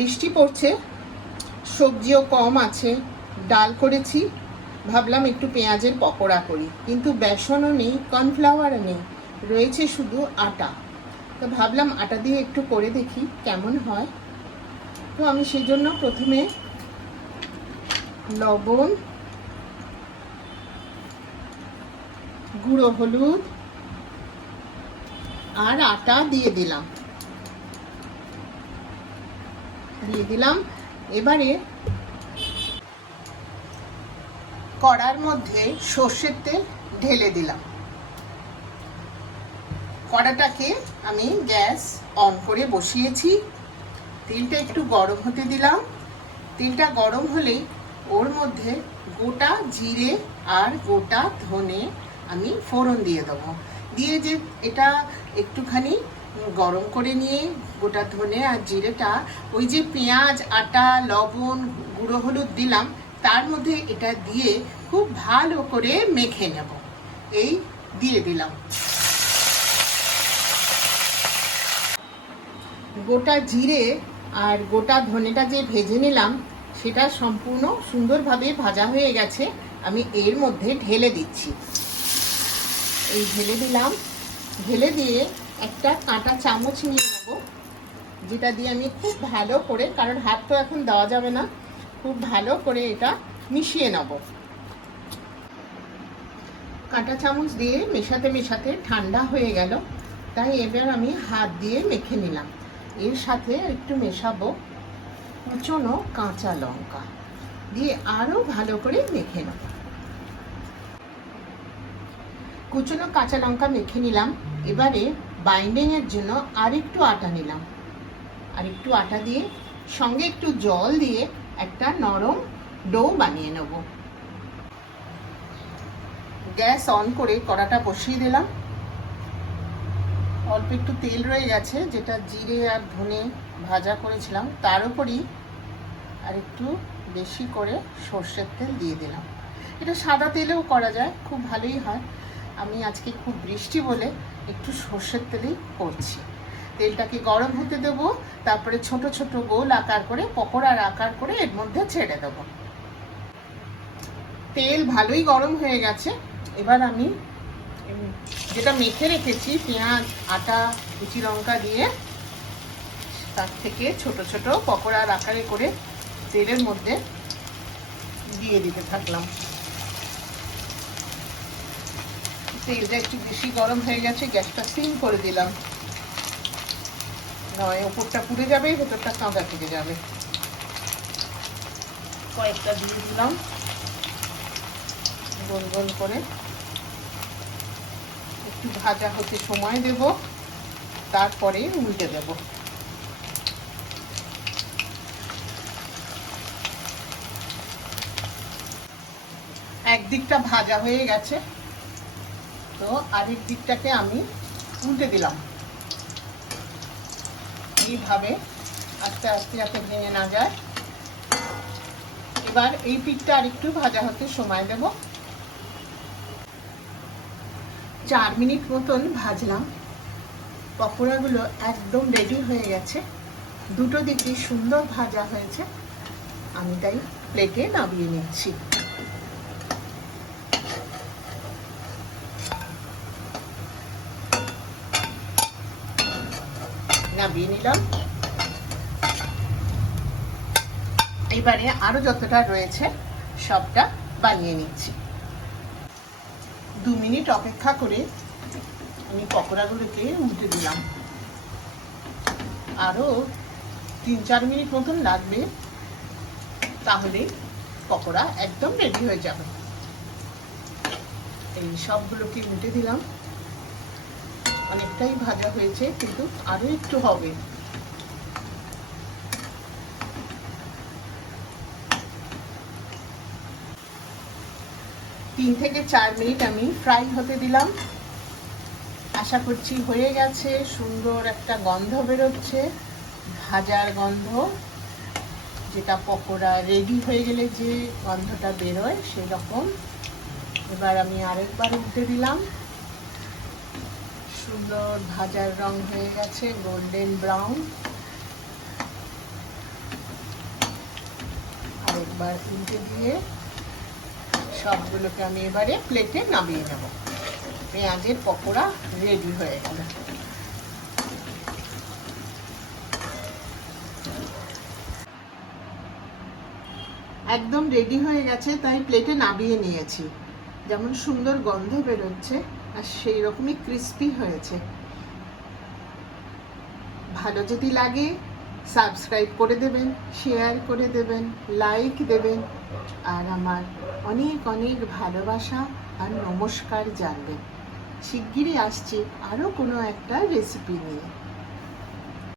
বৃষ্টি পড়ছে, সবজিও কম আছে, ডাল করেছি, ভাবলাম একটু পেঁয়াজের পকোড়া করি, কিন্তু বেসনও নেই, কর্নফ্লাওয়ারও নেই, রয়েছে শুধু আটা। তো ভাবলাম আটা দিয়ে একটু করে দেখি কেমন হয়। তো আমি সেই জন্য প্রথমে লবণ, গুঁড়ো হলুদ আর আটা দিয়ে দিলাম। এবারে কড়ার মধ্যে সর্ষের তেল ঢেলে দিলাম। কড়াটাকে আমি গ্যাস অন করে বসিয়েছি। তেলটা একটু গরম হতে দিলাম। তেলটা গরম হলেই ওর মধ্যে গোটা জিরে আর গোটা ধনে আমি ফোড়ন দিয়ে দেবো। দিয়ে যে এটা একটুখানি গরম করে নিয়ে গোটা ধনে আর জিরেটা ওই যে পেঁয়াজ, আটা, লবণ, গুঁড়ো হলুদ দিলাম তার মধ্যে এটা দিয়ে খুব ভালো করে মেখে নেব। এই দিয়ে দিলাম। গোটা জিরে আর গোটা ধনেটা যে ভেজে নিলাম সেটা সম্পূর্ণ সুন্দরভাবে ভাজা হয়ে গেছে। আমি এর মধ্যে ঢেলে দিচ্ছি। এই ঢেলে দিলাম। ঢেলে দিয়ে একটা কাঁটা চামচ নিয়ে নেব, যেটা দিয়ে আমি খুব ভালো করে, কারণ হাত তো এখন দেওয়া যাবে না, খুব ভালো করে এটা মিশিয়ে নেব। কাঁটা চামচ দিয়ে মেশাতে মেশাতে ঠান্ডা হয়ে গেল, তাই এবার আমি হাত দিয়ে মেখে নিলাম। এর সাথে একটু মেশাবো কুচনো কাঁচা লঙ্কা দিয়ে আরও ভালো করে মেখে নেব। কুচনো কাঁচা লঙ্কা মেখে নিলাম। এবারে বাইন্ডিংয়ের জন্য আরেকটু আটা নিলাম। আরেকটু আটা দিয়ে সঙ্গে একটু জল দিয়ে একটা নরম ডো বানিয়ে নেব। গ্যাস অন করে কড়াটা বসিয়ে দিলাম। অল্প একটু তেল রয়ে গেছে, যেটা জিরে আর ধনে ভাজা করেছিলাম, তার উপরই আর একটু বেশি করে সর্ষের তেল দিয়ে দিলাম। এটা সাদা তেলেও করা যায়, খুব ভালোই হয়। আমি আজকে খুব বৃষ্টি বলে একটু সর্ষের তেলেই করছি। তেলটাকে গরম হতে দেবো, তারপরে ছোট ছোট গোল আকার করে পকোড়ার আকার করে এর মধ্যে ছেড়ে দেবো। তেল ভালোই গরম হয়ে গেছে। এবার আমি যেটা মেখে রেখেছি পেঁয়াজ, আটা, কুচি লঙ্কা দিয়ে, তার থেকে ছোট ছোট পকোড়ার আকারে করে তেলের মধ্যে দিয়ে দিতে থাকলাম। তেলটা একটু বেশি গরম হয়ে গেছে, গ্যাসটা সিম করে দিলাম, নয় ওপরটা পুড়ে যাবে, ভেতরটা কাঁদা থেকে যাবে। কয়েকটা দিয়ে দিলাম গোল গোল করে। একটু ভাজা হতে সময় দেব, তারপরে উল্টে দেব। একদিকটা ভাজা হয়ে গেছে, তো আরেক দিকটাকে আমি উল্টে দিলাম। এইভাবে আস্তে আস্তে যাতে ভেঙে না যায়। এবার এই পিঠটা আরেকটু ভাজা হতে সময় দেব। 4 মিনিট মতন ভাজলাম। পকোড়াগুলো একদম রেডি হয়ে গেছে, দুটো দিকই সুন্দর ভাজা হয়েছে। আমি তাই প্লেটে নামিয়ে নিচ্ছি। নামিয়ে নিলাম। এবারে আরো যতটা রয়েছে সবটা বানিয়ে নিচ্ছি। 2 মিনিট অপেক্ষা করে আমি পকোড়াগুলোকে উল্টে দিলাম। আরো 3-4 মিনিট মতন লাগবে, তাহলে পকোড়া একদম রেডি হয়ে যাবে। এই সবগুলোকে উল্টে দিলাম। অনেকটাই ভাজা হয়েছে, কিন্তু আরো একটু হবে। তিন থেকে 4 মিনিট আমি ফ্রাই হতে দিলাম। আশা করছি হয়ে গেছে। সুন্দর একটা গন্ধ বেরোচ্ছে, ভাজার গন্ধ, যেটা পকোড়া রেডি হয়ে গেলে যে গন্ধটা বেরোয় সেই রকম। এবার আমি আরেকবার উল্টে দিলাম। সুন্দর ভাজার রং হয়ে গেছে, গোল্ডেন ব্রাউন। এবার উল্টে দিয়ে সবগুলোকে আমি এবারে প্লেটে নামিয়ে নেব। পেঁয়াজের পকোড়া রেডি হয়ে গেল। একদম রেডি হয়ে গেছে, তাই প্লেটে নামিয়ে নিয়েছি। যেমন সুন্দর গন্ধ বেরোচ্ছে আর সেই রকমই ক্রিস্পি হয়েছে। ভালো যদি লাগে সাবস্ক্রাইব করে দেবেন, শেয়ার করে দেবেন, লাইক দেবেন, আর আমার অনেক অনেক ভালোবাসা আর নমস্কার জানবেন। শিগগিরই আসছি আরও কোনো একটা রেসিপি নিয়ে।